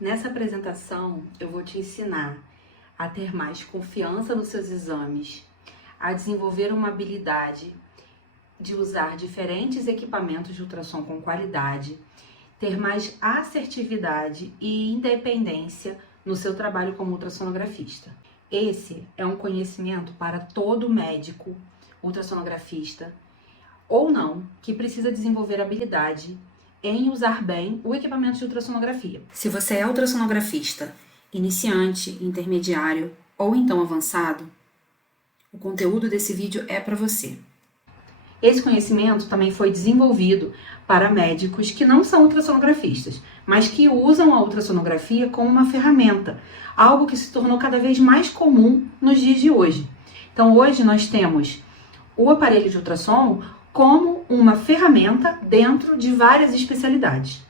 Nessa apresentação, eu vou te ensinar a ter mais confiança nos seus exames, a desenvolver uma habilidade de usar diferentes equipamentos de ultrassom com qualidade, ter mais assertividade e independência no seu trabalho como ultrassonografista. Esse é um conhecimento para todo médico, ultrassonografista ou não, que precisa desenvolver habilidade em usar bem o equipamento de ultrassonografia. Se você é ultrassonografista, iniciante, intermediário ou então avançado, o conteúdo desse vídeo é para você. Esse conhecimento também foi desenvolvido para médicos que não são ultrassonografistas, mas que usam a ultrassonografia como uma ferramenta, algo que se tornou cada vez mais comum nos dias de hoje. Então hoje nós temos o aparelho de ultrassom como uma ferramenta dentro de várias especialidades.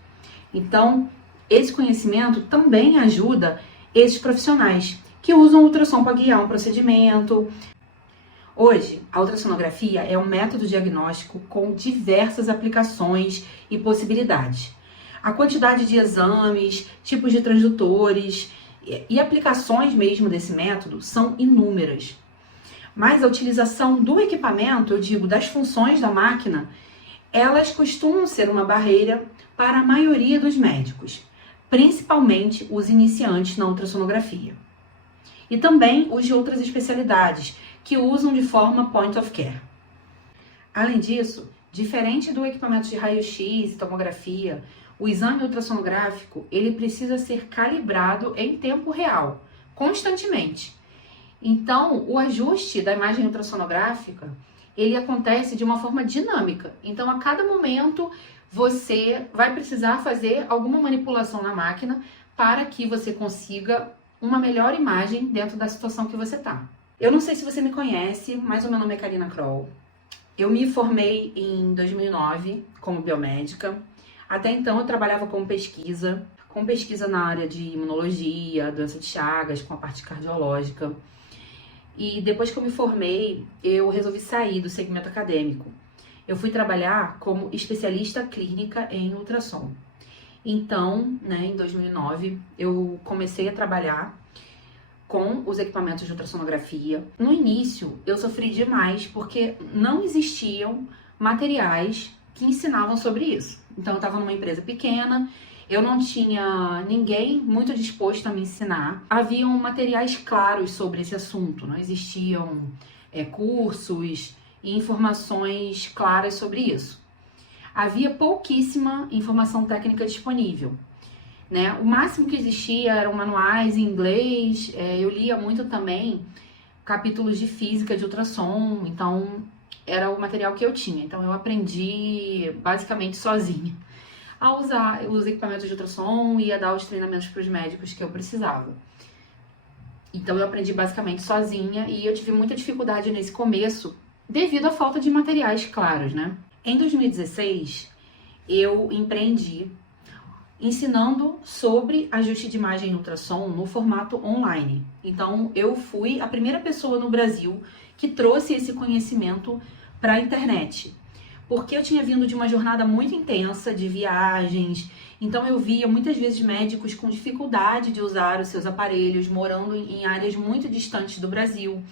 Então, esse conhecimento também ajuda esses profissionais que usam o ultrassom para guiar um procedimento. Hoje, a ultrassonografia é um método diagnóstico com diversas aplicações e possibilidades. A quantidade de exames, tipos de transdutores e aplicações mesmo desse método são inúmeras. Mas a utilização do equipamento, eu digo, das funções da máquina, elas costumam ser uma barreira para a maioria dos médicos, principalmente os iniciantes na ultrassonografia. E também os de outras especialidades, que usam de forma point of care. Além disso, diferente do equipamento de raio-x e tomografia, o exame ultrassonográfico ele precisa ser calibrado em tempo real, constantemente. Então, o ajuste da imagem ultrassonográfica, ele acontece de uma forma dinâmica. Então, a cada momento, você vai precisar fazer alguma manipulação na máquina para que você consiga uma melhor imagem dentro da situação que você está. Eu não sei se você me conhece, mas o meu nome é Karina Kroll. Eu me formei em 2009 como biomédica. Até então, eu trabalhava com pesquisa na área de imunologia, doença de Chagas, com a parte cardiológica. E depois que eu me formei, eu resolvi sair do segmento acadêmico. Eu fui trabalhar como especialista clínica em ultrassom. Então, em 2009, eu comecei a trabalhar com os equipamentos de ultrassonografia. No início, eu sofri demais porque não existiam materiais que ensinavam sobre isso. Então, eu estava numa empresa pequena, eu não tinha ninguém muito disposto a me ensinar. Haviam materiais claros sobre esse assunto, não existiam cursos e informações claras sobre isso. Havia pouquíssima informação técnica disponível. O máximo que existia eram manuais em inglês, eu lia muito também capítulos de física de ultrassom, então era o material que eu tinha. Então eu aprendi basicamente sozinha a usar os equipamentos de ultrassom e a dar os treinamentos para os médicos que eu precisava. Então eu aprendi basicamente sozinha e eu tive muita dificuldade nesse começo devido à falta de materiais claros, Em 2016, eu empreendi ensinando sobre ajuste de imagem em ultrassom no formato online. Então, eu fui a primeira pessoa no Brasil que trouxe esse conhecimento para a internet. Porque eu tinha vindo de uma jornada muito intensa de viagens, então eu via muitas vezes médicos com dificuldade de usar os seus aparelhos, morando em áreas muito distantes do Brasil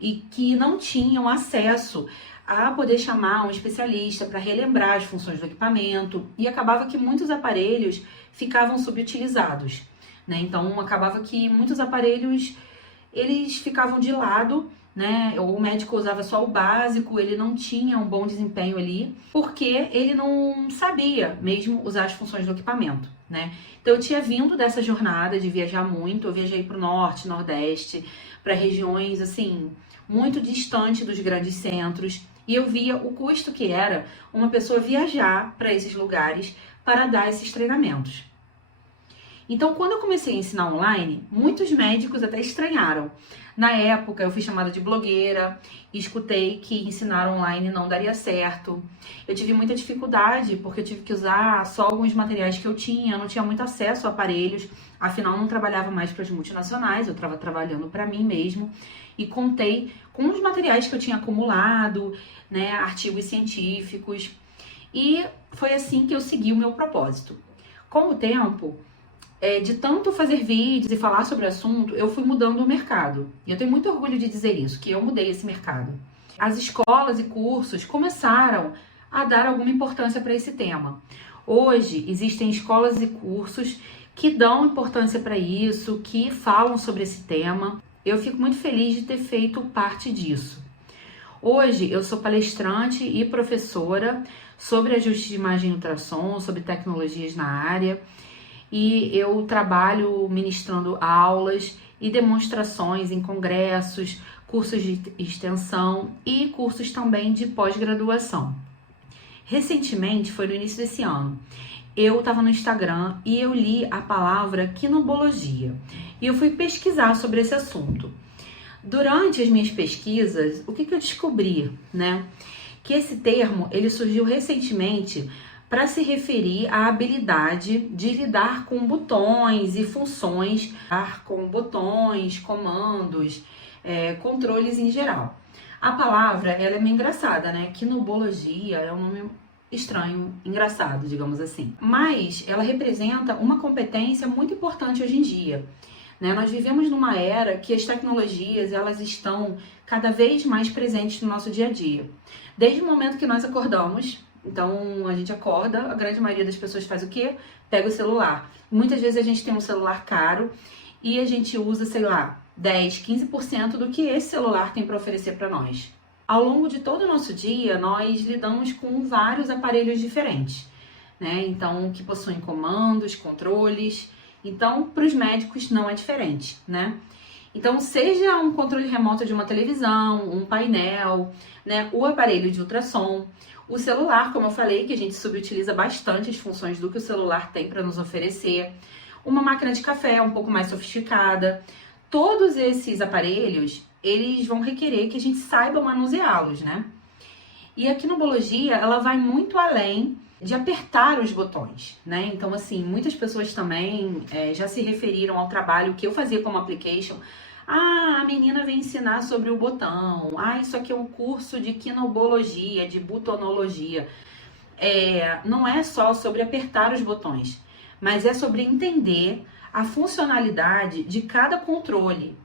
e que não tinham acesso a poder chamar um especialista para relembrar as funções do equipamento, e acabava que muitos aparelhos ficavam subutilizados, Então acabava que muitos aparelhos eles ficavam de lado, O médico usava só o básico, ele não tinha um bom desempenho ali, porque ele não sabia mesmo usar as funções do equipamento, Então eu tinha vindo dessa jornada de viajar muito, eu viajei para o norte, nordeste, para regiões assim muito distante dos grandes centros, e eu via o custo que era uma pessoa viajar para esses lugares para dar esses treinamentos. Então, quando eu comecei a ensinar online, muitos médicos até estranharam. Na época, eu fui chamada de blogueira e escutei que ensinar online não daria certo. Eu tive muita dificuldade porque eu tive que usar só alguns materiais que eu não tinha muito acesso a aparelhos, afinal não trabalhava mais para as multinacionais, eu estava trabalhando para mim mesmo e contei com os materiais que eu tinha acumulado, artigos científicos, e foi assim que eu segui o meu propósito. Com o tempo, de tanto fazer vídeos e falar sobre o assunto, eu fui mudando o mercado. E eu tenho muito orgulho de dizer isso, que eu mudei esse mercado. As escolas e cursos começaram a dar alguma importância para esse tema. Hoje, existem escolas e cursos que dão importância para isso, que falam sobre esse tema. Eu fico muito feliz de ter feito parte disso. Hoje, eu sou palestrante e professora sobre ajuste de imagem e ultrassom, sobre tecnologias na área. E eu trabalho ministrando aulas e demonstrações em congressos, cursos de extensão e cursos também de pós-graduação. Recentemente, foi no início desse ano, eu estava no Instagram e eu li a palavra quinobologia e eu fui pesquisar sobre esse assunto. Durante as minhas pesquisas, o que eu descobri, né? Que esse termo, ele surgiu recentemente para se referir à habilidade de lidar com botões e funções, com botões, comandos, controles em geral. A palavra, ela é meio engraçada, né? Quinobologia é um nome estranho, engraçado, digamos assim. Mas ela representa uma competência muito importante hoje em dia, né? Nós vivemos numa era que as tecnologias, elas estão cada vez mais presentes no nosso dia a dia. Desde o momento que nós acordamos, então a gente acorda, a grande maioria das pessoas faz o quê? Pega o celular. Muitas vezes a gente tem um celular caro e a gente usa, sei lá, 10, 15% do que esse celular tem para oferecer para nós. Ao longo de todo o nosso dia, nós lidamos com vários aparelhos diferentes, né? Então, que possuem comandos, controles. Então, para os médicos não é diferente, né? Então, seja um controle remoto de uma televisão, um painel, né? O aparelho de ultrassom, o celular, como eu falei, que a gente subutiliza bastante as funções do que o celular tem para nos oferecer, uma máquina de café um pouco mais sofisticada. Todos esses aparelhos, eles vão requerer que a gente saiba manuseá-los, né? E a quinobologia, ela vai muito além de apertar os botões, né? Então, assim, muitas pessoas também já se referiram ao trabalho que eu fazia como application. Ah, a menina vem ensinar sobre o botão. Ah, isso aqui é um curso de quinobologia, de butonologia. Não é só sobre apertar os botões, mas é sobre entender a funcionalidade de cada controle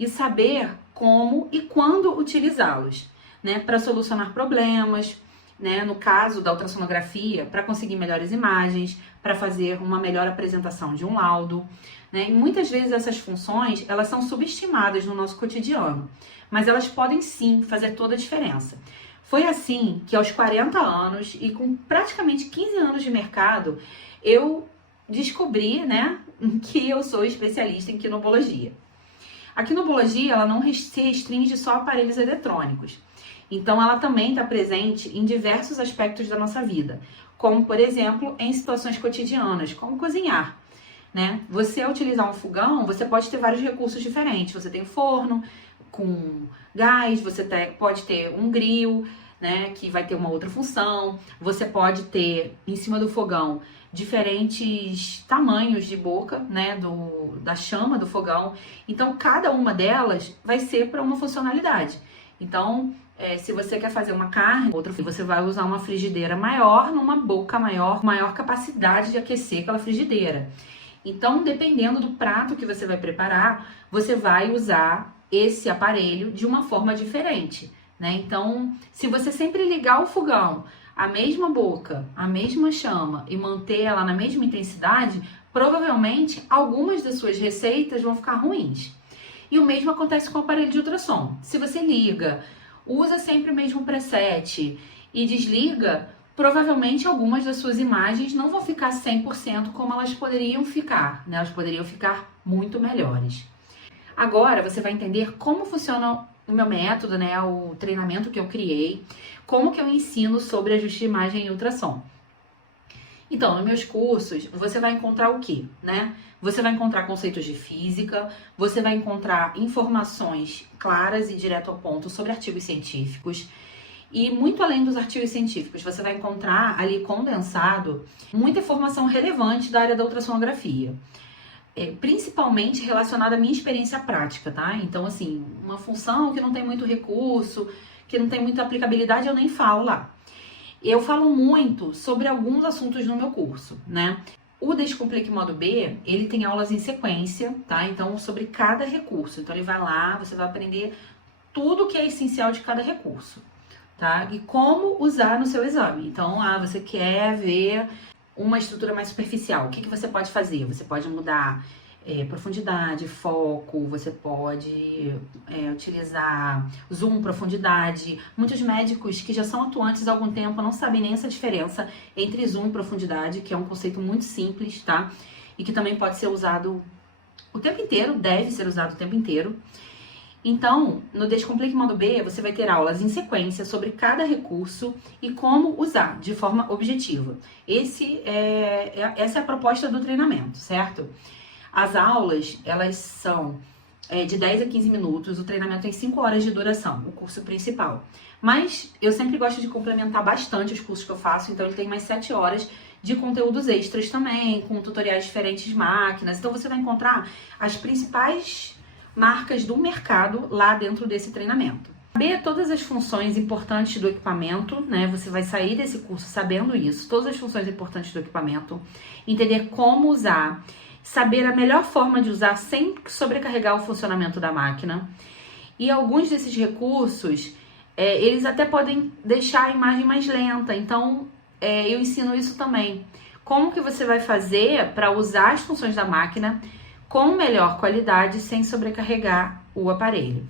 e saber como e quando utilizá-los, né, para solucionar problemas, né, no caso da ultrassonografia, para conseguir melhores imagens, para fazer uma melhor apresentação de um laudo, né? E muitas vezes essas funções, elas são subestimadas no nosso cotidiano, mas elas podem sim fazer toda a diferença. Foi assim que aos 40 anos e com praticamente 15 anos de mercado, eu descobri, né, que eu sou especialista em quinobologia. A quinobologia, ela não se restringe só a aparelhos eletrônicos. Então, ela também está presente em diversos aspectos da nossa vida, como, por exemplo, em situações cotidianas, como cozinhar, né? Você, ao utilizar um fogão, você pode ter vários recursos diferentes. Você tem um forno com gás, você pode ter um grill, né, que vai ter uma outra função. Você pode ter, em cima do fogão, diferentes tamanhos de boca, né, da chama do fogão. Então, cada uma delas vai ser para uma funcionalidade. Então, se você quer fazer uma carne, você vai usar uma frigideira maior, numa boca maior capacidade de aquecer aquela frigideira. Então, dependendo do prato que você vai preparar, você vai usar esse aparelho de uma forma diferente, né? Então, se você sempre ligar o fogão, a mesma boca, a mesma chama e manter ela na mesma intensidade, provavelmente algumas das suas receitas vão ficar ruins. E o mesmo acontece com o aparelho de ultrassom. Se você liga, usa sempre o mesmo preset e desliga, provavelmente algumas das suas imagens não vão ficar 100% como elas poderiam ficar, né? Elas poderiam ficar muito melhores. Agora você vai entender como funciona o meu método, né? O treinamento que eu criei, como que eu ensino sobre ajuste de imagem e ultrassom. Então, nos meus cursos, você vai encontrar o quê, né? Você vai encontrar conceitos de física, você vai encontrar informações claras e direto ao ponto sobre artigos científicos. E muito além dos artigos científicos, você vai encontrar ali condensado muita informação relevante da área da ultrassonografia. Principalmente relacionada à minha experiência prática, tá? Então, assim, uma função que não tem muito recurso, que não tem muita aplicabilidade, eu nem falo lá. Eu falo muito sobre alguns assuntos no meu curso, né? O Descomplique Modo B, ele tem aulas em sequência, tá? Então, sobre cada recurso. Então, ele vai lá, você vai aprender tudo que é essencial de cada recurso, tá? E como usar no seu exame. Então, você quer ver uma estrutura mais superficial. O que você pode fazer? Você pode mudar profundidade, foco, você pode utilizar zoom, profundidade. Muitos médicos que já são atuantes há algum tempo não sabem nem essa diferença entre zoom e profundidade, que é um conceito muito simples, tá? E que também pode ser usado o tempo inteiro, deve ser usado o tempo inteiro. Então, no Descomplique Modo B, você vai ter aulas em sequência sobre cada recurso e como usar de forma objetiva. Essa é a proposta do treinamento, certo? As aulas, elas são de 10 a 15 minutos, o treinamento tem 5 horas de duração, o curso principal. Mas eu sempre gosto de complementar bastante os cursos que eu faço, então ele tem mais 7 horas de conteúdos extras também, com tutoriais diferentes de máquinas. Então você vai encontrar as principais marcas do mercado lá dentro desse treinamento. Saber todas as funções importantes do equipamento, né? Você vai sair desse curso sabendo isso, todas as funções importantes do equipamento, entender como usar, saber a melhor forma de usar sem sobrecarregar o funcionamento da máquina. E alguns desses recursos, eles até podem deixar a imagem mais lenta, então eu ensino isso também. Como que você vai fazer para usar as funções da máquina com melhor qualidade sem sobrecarregar o aparelho.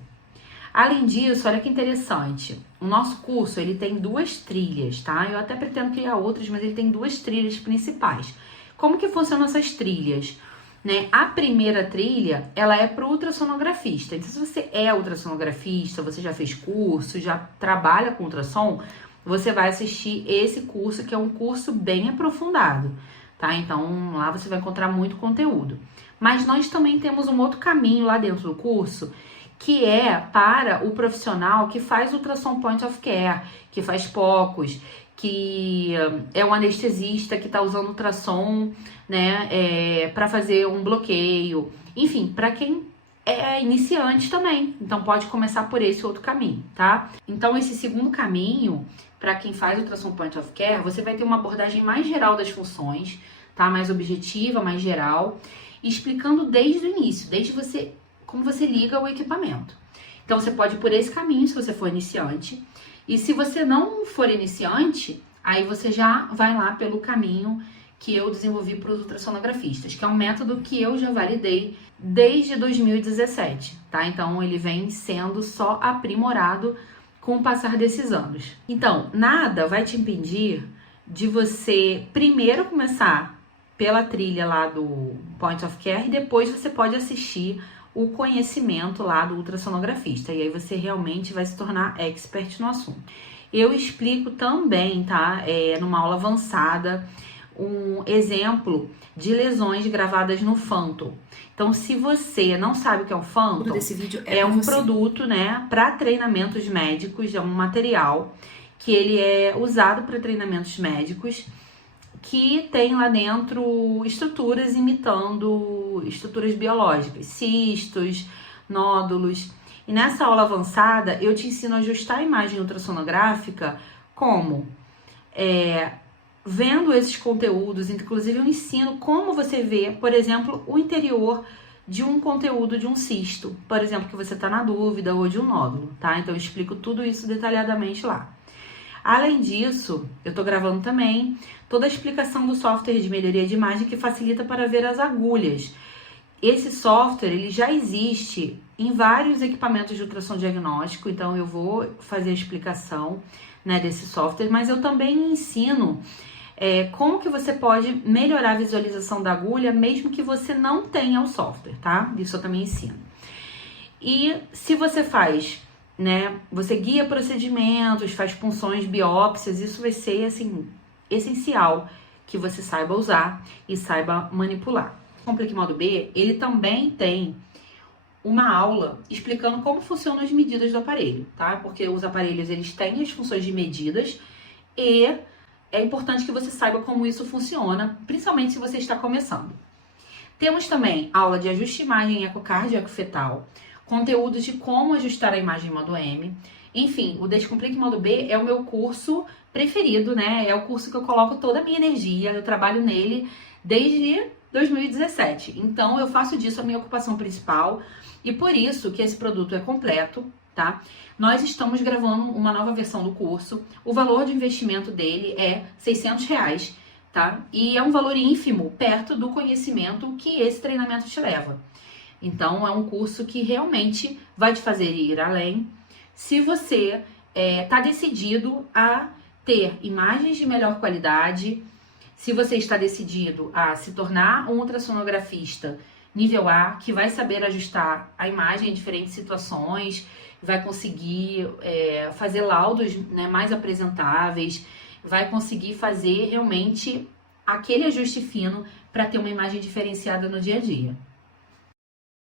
Além disso, olha que interessante, o nosso curso ele tem 2 trilhas, tá? Eu até pretendo criar outras, mas ele tem 2 trilhas principais. Como que funcionam essas trilhas? Né? A primeira trilha, ela é para o ultrassonografista. Então, se você é ultrassonografista, você já fez curso, já trabalha com ultrassom, você vai assistir esse curso, que é um curso bem aprofundado, tá? Então, lá você vai encontrar muito conteúdo. Mas nós também temos um outro caminho lá dentro do curso, que é para o profissional que faz ultrassom point of care, que faz POCOS, que é um anestesista que está usando ultrassom, né, para fazer um bloqueio. Enfim, para quem é iniciante também. Então, pode começar por esse outro caminho, tá? Então, esse segundo caminho, para quem faz ultrassom point of care, você vai ter uma abordagem mais geral das funções, tá? Mais objetiva, mais geral, explicando desde o início, como você liga o equipamento. Então, você pode ir por esse caminho se você for iniciante. E se você não for iniciante, aí você já vai lá pelo caminho que eu desenvolvi para os ultrassonografistas, que é um método que eu já validei desde 2017, tá? Então, ele vem sendo só aprimorado com o passar desses anos. Então, nada vai te impedir de você primeiro começar pela trilha lá do Point of Care e depois você pode assistir o conhecimento lá do ultrassonografista. E aí você realmente vai se tornar expert no assunto. Eu explico também, tá? Numa aula avançada, um exemplo de lesões gravadas no Phantom. Então, se você não sabe o que é um Phantom, desse vídeo é um produto, né, para treinamentos médicos, é um material que ele é usado para treinamentos médicos, que tem lá dentro estruturas imitando estruturas biológicas, cistos, nódulos. E nessa aula avançada, eu te ensino a ajustar a imagem ultrassonográfica como vendo esses conteúdos, inclusive eu ensino como você vê, por exemplo, o interior de um conteúdo de um cisto, por exemplo, que você está na dúvida, ou de um nódulo, tá? Então eu explico tudo isso detalhadamente lá. Além disso, eu estou gravando também toda a explicação do software de melhoria de imagem que facilita para ver as agulhas. Esse software ele já existe em vários equipamentos de ultrassom diagnóstico, então eu vou fazer a explicação, né, desse software, mas eu também ensino como que você pode melhorar a visualização da agulha, mesmo que você não tenha o software, tá? Isso eu também ensino. E se você faz, né, você guia procedimentos, faz punções, biópsias, isso vai ser, assim, essencial que você saiba usar e saiba manipular. O Complique Modo B, ele também tem uma aula explicando como funcionam as medidas do aparelho, tá? Porque os aparelhos, eles têm as funções de medidas e é importante que você saiba como isso funciona, principalmente se você está começando. Temos também aula de ajuste de imagem ecocardio e ecofetal, conteúdos de como ajustar a imagem em modo M. Enfim, o Descomplique Modo B é o meu curso preferido, né? É o curso que eu coloco toda a minha energia, eu trabalho nele desde 2017. Então, eu faço disso a minha ocupação principal e por isso que esse produto é completo, tá? Nós estamos gravando uma nova versão do curso. O valor de investimento dele é R$600, tá? E é um valor ínfimo perto do conhecimento que esse treinamento te leva. Então, é um curso que realmente vai te fazer ir além. Se você está decidido a ter imagens de melhor qualidade, se você está decidido a se tornar um ultrassonografista nível A, que vai saber ajustar a imagem em diferentes situações, vai conseguir fazer laudos, né, mais apresentáveis, vai conseguir fazer realmente aquele ajuste fino para ter uma imagem diferenciada no dia a dia.